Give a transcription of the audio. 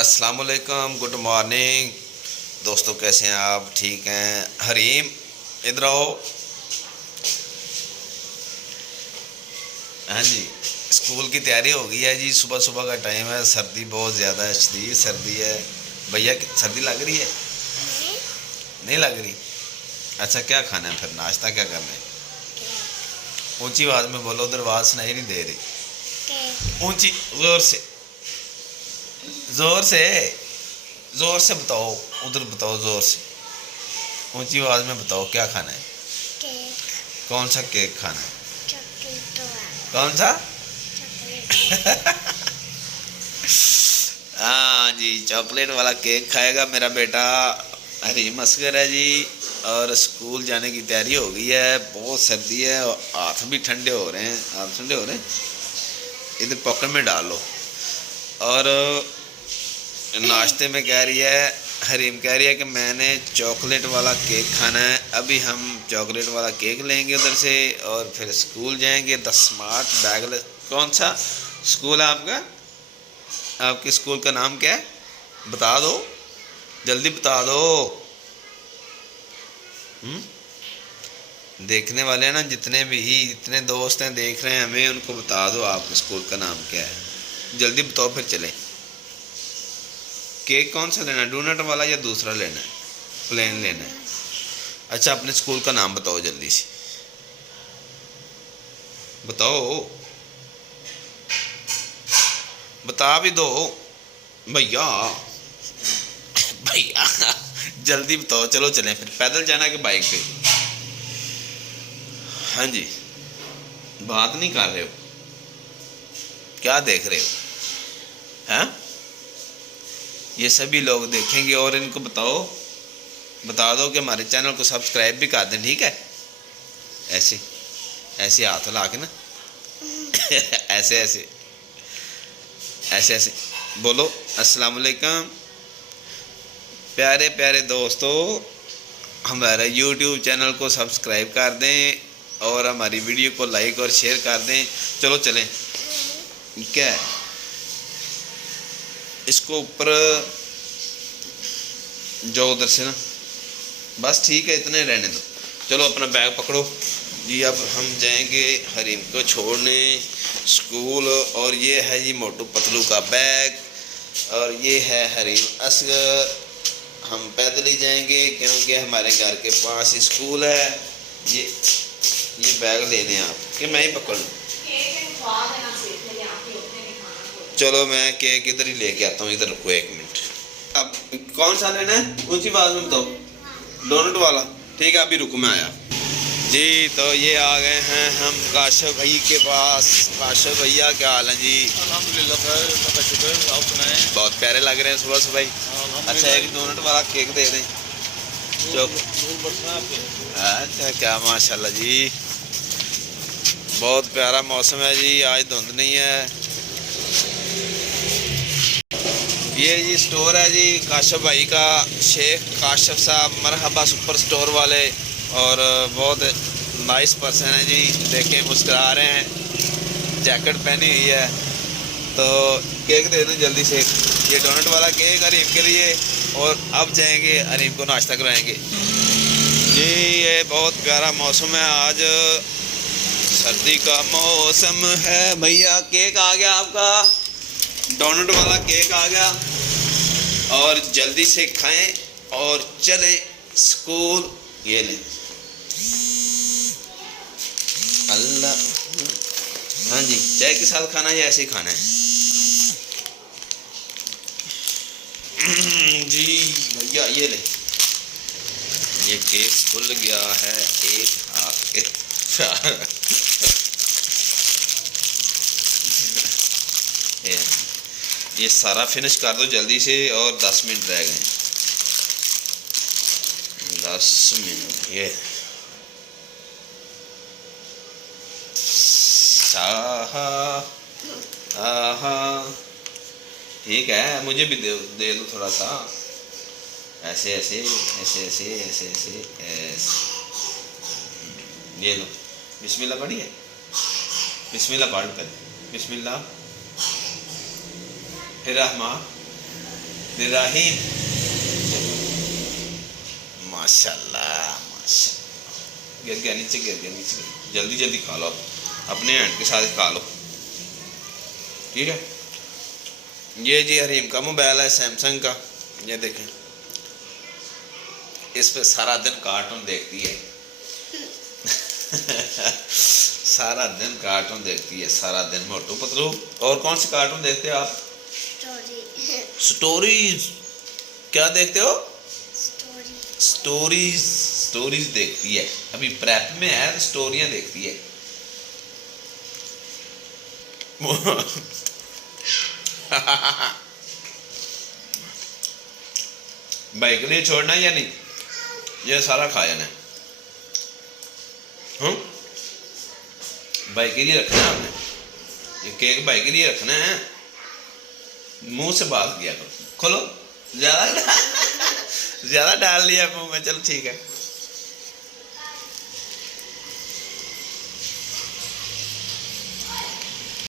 अस्सलाम वालेकुम, good morning दोस्तों। कैसे हैं आप? ठीक हैं? हरीम इधर आओ। हाँ जी, स्कूल की तैयारी हो गई है जी। सुबह सुबह का टाइम है, सर्दी बहुत ज़्यादा है, शदीद सर्दी है। भैया सर्दी लग रही है? नहीं लग रही? अच्छा, क्या खाना है फिर? नाश्ता क्या करना है? ऊंची आवाज़ में बोलो, उधर आवाज़ सुनाई नहीं दे रही। ऊंची ज़ोर से, ज़ोर से, ज़ोर से बताओ। उधर बताओ ज़ोर से, ऊंची आवाज़ में बताओ क्या खाना है। केक। कौन सा केक खाना है? चॉकलेट वाला। कौन सा? चॉकलेट। हाँ जी, चॉकलेट वाला केक खाएगा मेरा बेटा। हरीम असगर है जी। और स्कूल जाने की तैयारी हो गई है। बहुत सर्दी है और हाथ भी ठंडे हो रहे हैं। हाथ ठंडे हो रहे हैं, इधर पॉकेट में डाल लो। और नाश्ते में कह रही है, हरीम कह रही है कि मैंने चॉकलेट वाला केक खाना है। अभी हम चॉकलेट वाला केक लेंगे उधर से और फिर स्कूल जाएंगे। The smart bag. कौन सा स्कूल है आपका? आपके स्कूल का नाम क्या है? बता दो, जल्दी बता दो। देखने वाले हैं ना, जितने भी इतने दोस्त हैं देख रहे हैं हमें, उनको बता दो आपके स्कूल का नाम क्या है। जल्दी बताओ फिर चलें। केक कौन सा लेना है? डोनट वाला या दूसरा लेना है? प्लेन लेना है? अच्छा, अपने स्कूल का नाम बताओ जल्दी से, बताओ, बता भी दो भैया। भैया जल्दी बताओ। चलो चलें फिर। पैदल जाना कि बाइक पे? हाँ जी, बात नहीं कर रहे हो? क्या देख रहे हो? हैं? ये सभी लोग देखेंगे और इनको बताओ, बता दो कि हमारे चैनल को सब्सक्राइब भी कर दें, ठीक है? ऐसे ऐसे हाथ हिला के ना ऐसे ऐसे ऐसे ऐसे बोलो, अस्सलाम वालेकुम। प्यारे प्यारे दोस्तों, हमारे YouTube चैनल को सब्सक्राइब कर दें और हमारी वीडियो को लाइक और शेयर कर दें। चलो चलें। क्या है इसको ऊपर जो उधर से ना, बस ठीक है, इतने रहने दो। चलो अपना बैग पकड़ो जी। अब हम जाएंगे हरीम को छोड़ने स्कूल। और ये है जी मोटू पतलू का बैग और ये है हरीम असगर। हम पैदल ही जाएंगे क्योंकि हमारे घर के पास ही स्कूल है। ये बैग लेने आप कि मैं ही पकड़ लूँ? चलो मैं केक इधर ही लेके आता हूँ। इधर रुको एक मिनट। अब कौन सा लेना है? ऊंची आवाज में बताओ। डोनट वाला? ठीक है, अभी रुको, मैं आया जी। तो ये आ गए हैं हम काशिफ भाई के पास। काशिफ भैया क्या हाल है जी? अल्हम्दुलिल्लाह सर, आपका शुक्र। आप सुनाएं? बहुत प्यारे लग रहे हैं सुबह सुबह ही। अच्छा, एक डोनट वाला केक दे दें। अच्छा, क्या माशाल्लाह जी, बहुत प्यारा मौसम है जी। आज धुंध नहीं है। ये जी स्टोर है जी काशिफ भाई का, शेख काशिफ साहब मरहबा सुपर स्टोर वाले। और बहुत नाइस पर्सन है जी। देखें मुस्कुरा रहे हैं, जैकेट पहनी हुई है। तो केक दे दें जल्दी से। ये डोनट वाला केक हरीम के लिए। और अब जाएंगे हरीम को नाश्ता कराएंगे जी। ये बहुत प्यारा मौसम है आज, सर्दी का मौसम है। भैया केक आ गया आपका, डोनट वाला केक आ गया। और जल्दी से खाएं और चलें स्कूल। ये लें अल्लाह। हाँ जी, चाय के साथ खाना या ऐसे ही खाना है जी? भैया ये ले, ये केक खुल गया है एक हाथ के ये सारा फिनिश कर दो जल्दी से। और 10 मिनट रह गए। 10 मिनट। ये आहा, ठीक है, मुझे भी दे दो थोड़ा सा। ऐसे ऐसे ऐसे ऐसे ऐसे ऐसे ऐसे। ये लो, बिस्मिल्लाह पढ़िए। बिस्मिल्लाह पढ़ कर, बिस्मिल्लाह फिर रहमान बिराहीम माशाल्लाह माशाल्लाह। गिर गया नीचे, गिर गया नीचे। जल्दी जल्दी खा लो, अपने हैंड के साथ खा लो, ठीक है। ये जी हरीम का मोबाइल है, सैमसंग का। ये देखें, इस पे सारा दिन कार्टून देखती है सारा दिन कार्टून देखती है, सारा दिन मोटू पतलू। और कौन से कार्टून देखते हो आप? स्टोरी। स्टोरीज। क्या देखते हो? स्टोरी। स्टोरीज। स्टोरीज देखती है, अभी प्रेप में है तो स्टोरियां देखती है भाई के लिए छोड़ना या नहीं? ये सारा खा जाना है। भाई के लिए रखना है आपने, ये केक भाई के लिए रखना है। मुंह से बात किया करो, खोलो। ज्यादा डाल लिया मुंह में, चलो ठीक है।